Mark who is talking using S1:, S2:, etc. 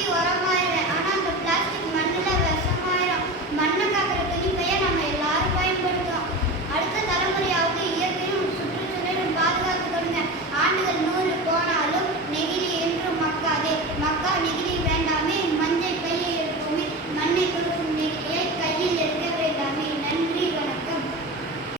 S1: Ігора Майне.